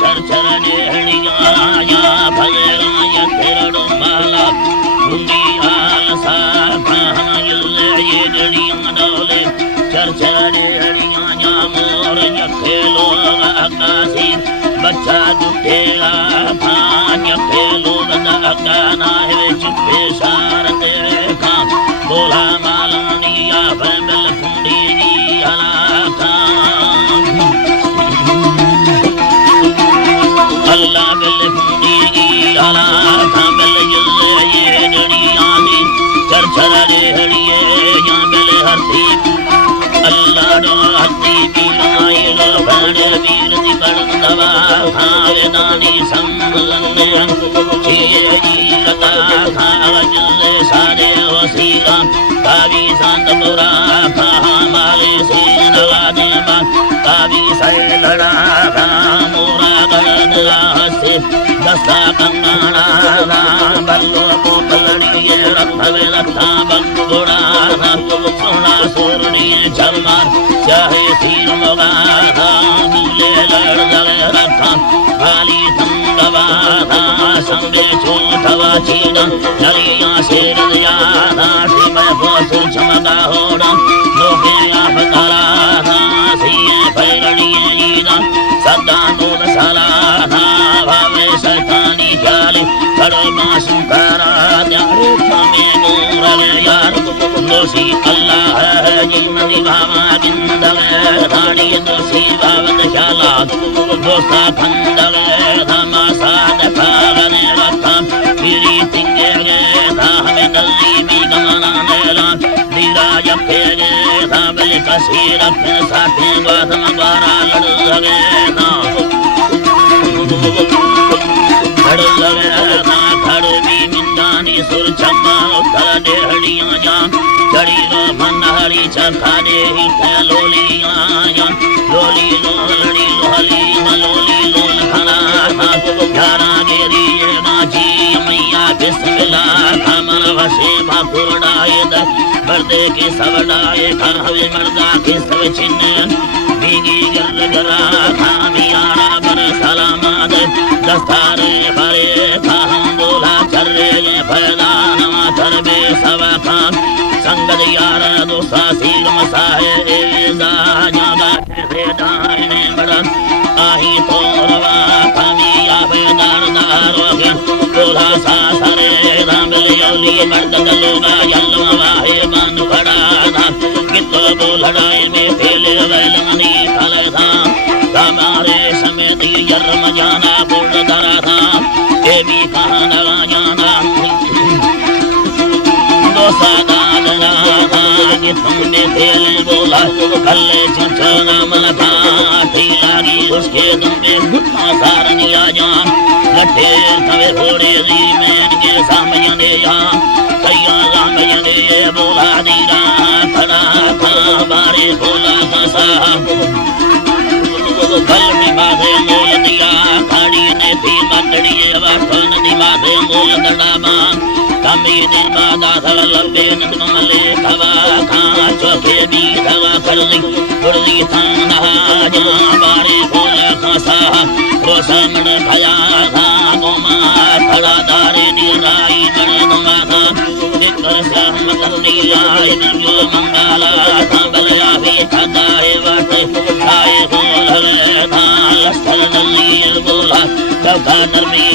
चरचरने हड़िया भगराया तेरड़ो माला कुंडिया सा ये गड़ियां डोले चरचरने हड़िया मोर खेलो आकाशी बच्चा जुटेगा भान खेलो गाना है चुप्पे सार देखा बोला मालानिया बल कुंडी अलाका अल्लाह बल कुंडी अलाका बल ये गड़ियां दी चरचरे हड़िए या बल हरती अल्लाह डो हरती की आई लो बड़े वीर दी बड़ दवा खाए दानी संगलन चीले जी लता खावज सारे वसीला कावी संत पुरा कहा माले से नवाजे मा कावी सैल लड़ा का मोरा गदला से दस्ता कंगना बल्लो को पलड़िए रखवे लता बंगुड़ा सोना सोरनी झलमार चाहे सीर मगा मिले लड़ जले रखा गाली संगवा संगे छोटवा चीना नलिया से रया मैं बोस चमका होड़ा लोके आप तारा सिए भैरड़िए सदा नूर साला भावे शैतानी जाले करो मासूम करा जारे में नूर यार दोषी अल्लाह है जिनकी भावा बिंदवे धाड़ी दोषी भावत शाला दोस्ता फंदवे धमासाद फागने रखा फिरी तिंगे था हमें गली में गाना नेला दीरा जफेगे था बल कसीर अपने साथे बात मगवारा लड़ लगे था लड़ लगे था खड़े भी मिंदानी सुर चम्मा उठा दे हड़ियां जा चढ़ी रो मन हरी चखा दे ही लोलियां जा लोली लोलड़ी लोहली लोली लोल खड़ा था यारा गेरी माची मैया बिस्मिल्लाह खमर वसे भाकुरडाए द पर्दे के सबडाए खावे मर्दा के सब छिन्न भीगी गर गरा खामियारा बर सलामत दस्तारे भरे खाम बोला चर्रे फैदा नवा चरबे सब खाम संगद यार दोसा सीर मसाए एजा जागा से दाने बरन आही तोरवा खामिया बेदार दारोगे बोला सा सरे रामले यली मर्द दलोगा यल्लवा है मन खड़ा था कितो बोलड़ाए में फेले वैलमनी फले था हमारे समेत यर्म जाना बुढ़ दरा था ये भी कहाना जाना दोसा दाना था कि तुमने फेले बोला कल्ले चंचना मलका लागी उसके दुम्बे घुटना सारनिया जान लठे तवे घोड़े ली में के सामने ने या सैया सामने ने बोला दीरा खड़ा था बारे बोला कसा कल में बाधे मोल दिया खाड़ी ने थी बटड़ी वापन दी बाधे मोल दड़ामा कमी ने बाधा थल लंबे नदमले खवा खा चोखे भी धवा कर ली उड़ली थाना जा बारे बोला कसा रोसमण भया था गोमा खड़ा दारे निराई जन माथा इकर सहमत नीलाय जो मंगला था बलया भी खदाए वाटे आए बोल था लस्तर नली बोला कथा नरमी